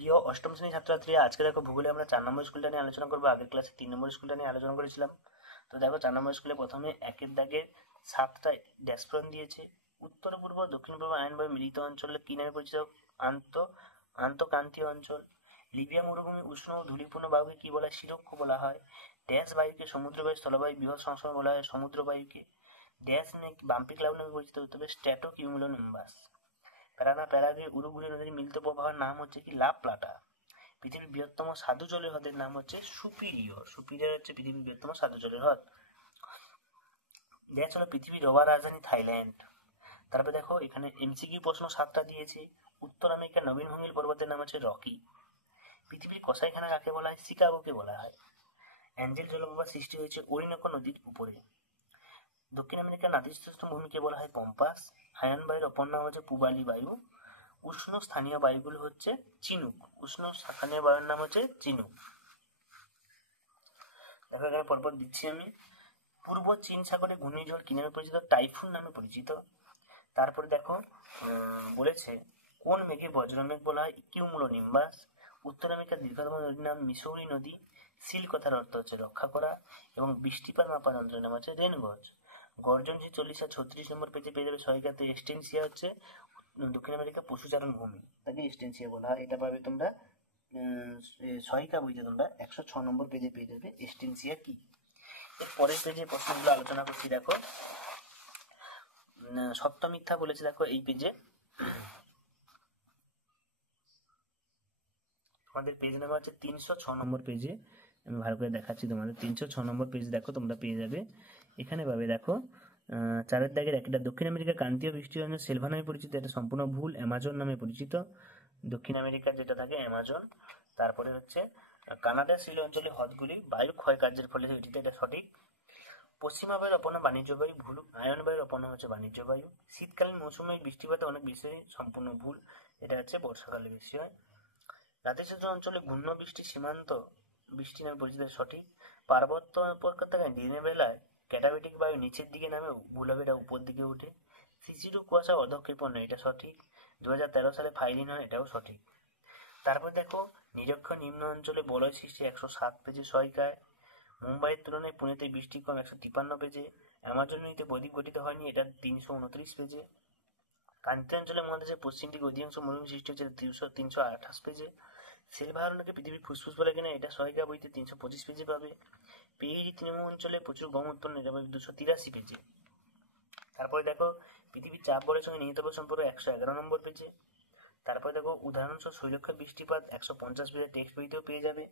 প্রিয় অষ্টম শ্রেণীর ছাত্রছাত্রী, আজকে দেখো ভূগোলে আমরা 4 নম্বর স্কুলটা নিয়ে আলোচনা করবো। আগের ক্লাসে 3 নম্বর স্কুলটা নিয়ে আলোচনা করেছিলাম। তো দেখো 4 নম্বর স্কুলে প্রথমে একের দাগে 7টা ড্যাশপয়েন্ট দিয়েছে। উত্তর পূর্ব দক্ষিণ পূর্ব আয়নবায়ু মিলিত অঞ্চলে কি নামে পরিচিত? আন্ত আন্তঃক্রান্তীয় অঞ্চল। লিবিয়া মরুভূমি উষ্ণ ও ধূলিপূর্ণ বায়ুকে কি বলা হয়? শিরোক্ষ বলা হয়। ড্যাশ বায়ুকে সমুদ্রবায়ু স্থলবায়ু বৃহৎ সংস্করণ বলা হয় সমুদ্র বায়ুকে। ড্যাশ নাকি বাম্পি ক্লাউড নামে পরিচিত, তবে স্ট্র্যাটো কিউমুলোনিম্বাস। প্যারানা প্যারাগুয়ে উরুগুয়ে নদীর মিলিত প্রবাহের নাম হচ্ছে কি? লা প্লাটা। পৃথিবীর বৃহত্তম স্বাদু জলের হ্রদের নাম হচ্ছে সুপিরিয়র। সুপিরিয়র হচ্ছে পৃথিবীর বৃহত্তম স্বাদু জলের হ্রদ। দেশ হলো পৃথিবীর রবার রাজধানী থাইল্যান্ড। তারপরে দেখো এখানে এমসিকিউ প্রশ্ন 7টা দিয়েছে। উত্তর আমেরিকার নবীন ভঙ্গিল পর্বতের নাম হচ্ছে রকি। পৃথিবীর কসাইখানা কাকে বলা হয়? শিকাগোকে বলা হয়। অ্যাঞ্জেল জলপ্রপাত সৃষ্টি হয়েছে ওরিনোকো নদীর উপরে। দক্ষিণ আমেরিকার নাতিশীতোষ্ণ ভূমিকে বলা হয় পম্পাস। আয়ন বায়ুর অপর নাম হচ্ছে পূবালি বায়ু। উষ্ণ স্থানীয় বায়ুগুলো হচ্ছে চিনুক। উষ্ণ স্থানীয় বায়ুর নাম হচ্ছে চিনুক। দেখো এখানে পরপর দিচ্ছি আমি। পূর্ব চীন সাগরে ঘূর্ণিঝড় কি নামে পরিচিত? টাইফুন নামে পরিচিত। তারপরে দেখো বলেছে কোন মেঘে বজ্রমেঘ বলা হয়? কিউমুলোনিম্বাস। উত্তর আমেরিকার দীর্ঘতম নদীর নাম মিসৌরি নদী। সিল কথার অর্থ হচ্ছে রক্ষা করা, এবং বৃষ্টিপাত মাপার যন্ত্রের নাম হচ্ছে রেনগজ। গর্জন যে 40 আর 36 নম্বর পেজে পেয়ে যাবে। সহিকাতে এক্সটেন্সিয়া হচ্ছে দক্ষিণ আমেরিকা পশুচারণ ভূমি, তাকে এক্সটেন্সিয়া বলা হয়। এটা পাবে তোমরা সহায়িকা বইতে তোমরা 106 নম্বর পেজে পেয়ে যাবে এক্সটেন্সিয়া কি। এর পরের পেজে প্রশ্নগুলো আলোচনা করছি। দেখো সত্য মিথ্যা বলেছে। দেখো এই পেজে তোমাদের পেজ নাম্বার হচ্ছে 306 নম্বর পেজে। আমি ভালো করে দেখাচ্ছি তোমাদের। 306 নম্বর পেজ দেখো তোমরা পেয়ে যাবে। এখানে পাবে দেখো 4-এর দাগের একটা দক্ষিণ আমেরিকার ক্রান্তীয় বৃষ্টির অঞ্চল সেলভা নামে পরিচিত, এটা সম্পূর্ণ ভুল। অ্যামাজন নামে পরিচিত দক্ষিণ আমেরিকার যেটা থাকে অ্যামাজন। তারপরে হচ্ছে কানাডার সিল অঞ্চলে হ্রদগুলি বায়ু ক্ষয় কার্যের ফলে এটিতে, এটা সঠিক। পশ্চিমা বায়ুর অপর নাম বাণিজ্য বায়ু, ভুল। আয়ন বায়ুর অপর নাম হচ্ছে বাণিজ্য বায়ু। শীতকালীন মৌসুমে বৃষ্টিপাতে অনেক বেশি হয়, সম্পূর্ণ ভুল। এটা হচ্ছে বর্ষাকালে বেশি হয়। নাতিশীতোষ্ণ অঞ্চলে ঘূর্ণ বৃষ্টি সীমান্ত বৃষ্টি নামে পরিচিত, সঠিক। পার্বত্য উপত্যকা থেকে দিনের বেলায় ক্যাটাবেটিক বায়ু নিচের দিকে নামে, ভুল হবে, এটা উপর দিকে ওঠে। শিশির কুয়াশা অধক্ষেপণ, এটা সঠিক। 2013 সালে ফাইলিন হয়, এটাও সঠিক। তারপর দেখো নিরক্ষীয় নিম্ন অঞ্চলে বলয় সৃষ্টি 107 পেজে সহায়িকায়। মুম্বাইয়ের তুলনায় পুনেতে বৃষ্টি কম 153 পেজে। অ্যামাজন নদীতে বদ্বীপ গঠিত হয়নি, এটা 329 পেজে। ক্রান্তীয় অঞ্চলের মহাদেশের পশ্চিম দিকে অধিকাংশ মরুভূমি সৃষ্টি হচ্ছে 328 পেজে। সেলভারনকে পৃথিবীর ফুসফুস বলে কিনা, এটা সহায়িকা বইতে 325 পেজে পাবে। পেইরি তৃণমূল অঞ্চলে প্রচুর গম উৎপন্ন, এটা পাবে 283 পেজে। তারপরে দেখো পৃথিবীর চাপ বলের সঙ্গে নিহিত বল সম্পর্ক 111 নম্বর পেজে। তারপরে দেখো উদাহরণস্বরূপ শৈলক্ষা বৃষ্টিপাত 150 পেজে টেক্সট বইতেও পেয়ে যাবে।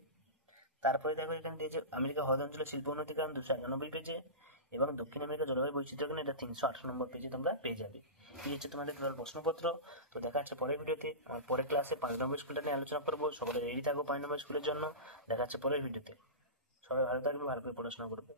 তারপরে দেখো এখানে দিয়েছে আমেরিকা হ্রদ অঞ্চলে শিল্প উন্নতির কারণ 291 পেজে, এবং দক্ষিণ আমেরিকা জলবায়ু বৈচিত্র্য কারণে এটা 318 নম্বর পেজে তোমরা পেয়ে যাবে। এই হচ্ছে তোমাদের টোটাল প্রশ্নপত্র। তো দেখা হচ্ছে পরের ভিডিওতে। আমার পরের ক্লাসে 5 নম্বর স্কুলটা নিয়ে আলোচনা করবো। সকলে রেডি থাকো 5 নম্বর স্কুলের জন্য। দেখা হচ্ছে পরের ভিডিওতে। সবাই ভালো থাকবে, ভালো করে পড়াশোনা করবে।